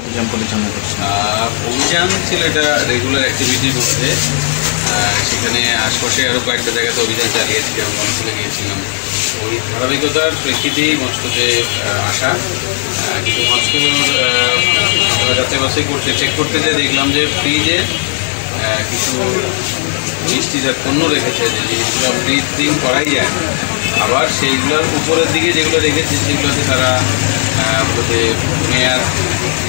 অভিযান পরিচালনা করছে? অভিযান ছিল এটা রেগুলার অ্যাক্টিভিটির মধ্যে। সেখানে আশপাশে আরও কয়েকটা জায়গাতে অভিযান চালিয়েছি, আমি মনস্কুলে গিয়েছিলাম। ওই ধারাবাহিকতার প্রেক্ষিতেই মনস্কুতে আসা। কিন্তু মনস্কুল আমরা যাচাই বাছাই করতে চেক করতে যেয়ে দেখলাম যে ফ্রিজে কিছু মিষ্টিজাত পণ্য রেখেছে, যে জিনিসগুলো ফ্রিজিং করাই যায়। আবার সেইগুলোর উপরের দিকে যেগুলো রেখেছে সেগুলোতে তারা বলতে মেয়াদ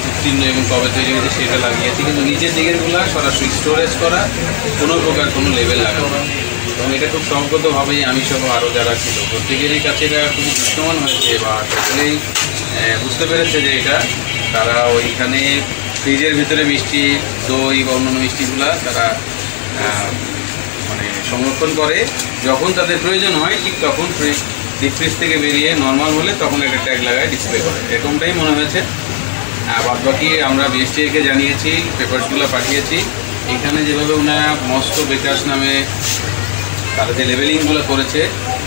উত্তীর্ণ এবং কবে তৈরি হয়েছে সেটা লাগিয়েছে, কিন্তু নিচের দিকেরগুলো সরাসরি স্টোরেজ করা, কোনো প্রকার কোনো লেভেল লাগানো। এবং এটা খুব সঙ্গতভাবেই আমি সহ আরও যারা ছিল প্রত্যেকেরই কাছে এটা খুব দৃশ্যমান হয়েছে, বা সকলেই বুঝতে পেরেছে যে এটা তারা ওইখানে ফ্রিজের ভিতরে মিষ্টি, দই বা অন্যান্য মিষ্টিগুলা তারা মানে সংরক্ষণ করে। যখন তাদের প্রয়োজন হয় ঠিক তখন ডিপ ফ্রিজ থেকে বেরিয়ে নর্মাল হলে তখন একটা ট্যাগ লাগায় ডিসপ্লে করে, এরকমটাই মনে হয়েছে। বাদ বাকি আমরা বিএসটিআইকে জানিয়েছি, পেপারসগুলো পাঠিয়েছি। এখানে যেভাবে ওনারা মস্ত বেকার্স নামে তারা যে লেবেলিংগুলো করেছে,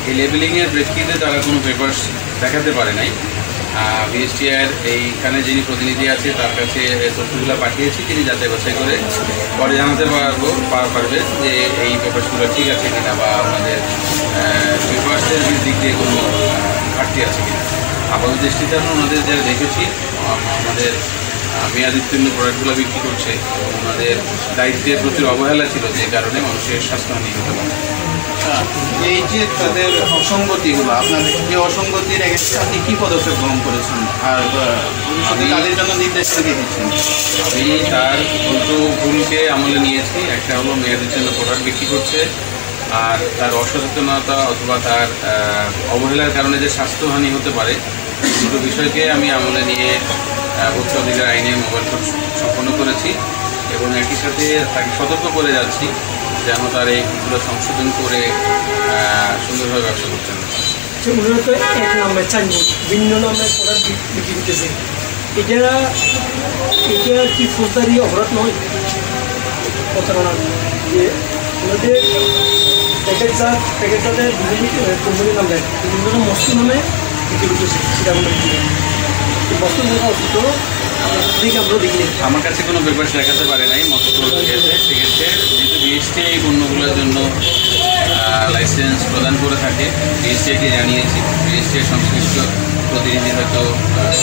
এই লেবেলিংয়ের প্রেক্ষিতে তারা কোনো পেপারস দেখাতে পারে নাই। বিএসটিআইয়ের এইখানে যিনি প্রতিনিধি আছে তার কাছে তথ্যগুলো পাঠিয়েছি, তিনি যাচাই বাছাই করে পরে জানাতে পারবেন যে এই পেপারসগুলো ঠিক আছে কিনা, বা আমাদের পেপারসের দিক দিয়ে কোনো ঘাটতি আছে কিনা। আপাতত দৃষ্টিতে আমরা ওনাদের যা দেখেছি, আমাদের মেয়াদোত্তীর্ণ প্রোডাক্টগুলো বিক্রি করছে এবং ওনাদের দায়িত্বের প্রতি অবহেলা ছিল, যে কারণে মানুষের স্বাস্থ্যহানি হতে পারে। এই যে তাদের অসঙ্গতিগুলো, আপনাদের যে অসঙ্গতির এগেন্স্টে আপনি কী পদক্ষেপ গ্রহণ করেছেন আর তাদের জন্য নির্দেশ দিয়েছেন? আমি তার দুটো ভুলকে আমলে নিয়েছি। একটা হলো মেয়াদোত্তীর্ণ প্রোডাক্ট বিক্রি করছে, আর তার অসচেতনতা অথবা তার অবহেলার কারণে যে স্বাস্থ্যহানি হতে পারে, দুটো বিষয়কে আমি আমলে নিয়ে ভোক্তা অধিকার আইনে মোবাইল কোর্ট সম্পন্ন করেছি এবং একই সাথে তাকে সতর্ক করে যাচ্ছি যেন তার এইগুলো সংশোধন করে সুন্দরভাবে ব্যবসা করতে হবে। মূলত এক নামে চাইনি ভিন্ন নামের প্রোডাক্ট বিক্রি করতেছে, এটা কি ফৌজদারি অপরাধ নয়? প্রতারণা যে ওনাদের প্যাকেটজাতের বিভিন্ন কোম্পানির নাম দেয়, বিভিন্ন মস্ত নামে বিক্রি করতেছে। সেটা আমরা বস্তু অতীত দিকে আমরা দেখিনি। আমার কাছে কোনো পেপার দেখাতে পারে নাই, মস্ত দিয়েছে। সেক্ষেত্রে যেহেতু বিএসটিআই এই পণ্যগুলোর জন্য লাইসেন্স প্রদান করে থাকে, বিএসটিআইকে জানিয়েছি। বিএসটিআই সংশ্লিষ্ট প্রতিনিধি হয়তো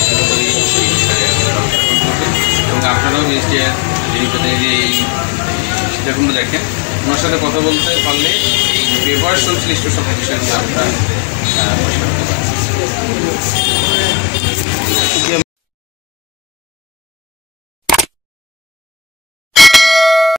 পুরোপুরি এই বিষয়ে ব্যবস্থাপন করবে, এবং আপনারাও বিএসটিআইয়ের যিনি প্রতিনিধি এই সেটাগুলো দেখেন, ওনার সাথে কথা বলতে পারলে এই পেপার সংশ্লিষ্ট সব বিষয়গুলো আমরা পরিষ্কার করতে পারি।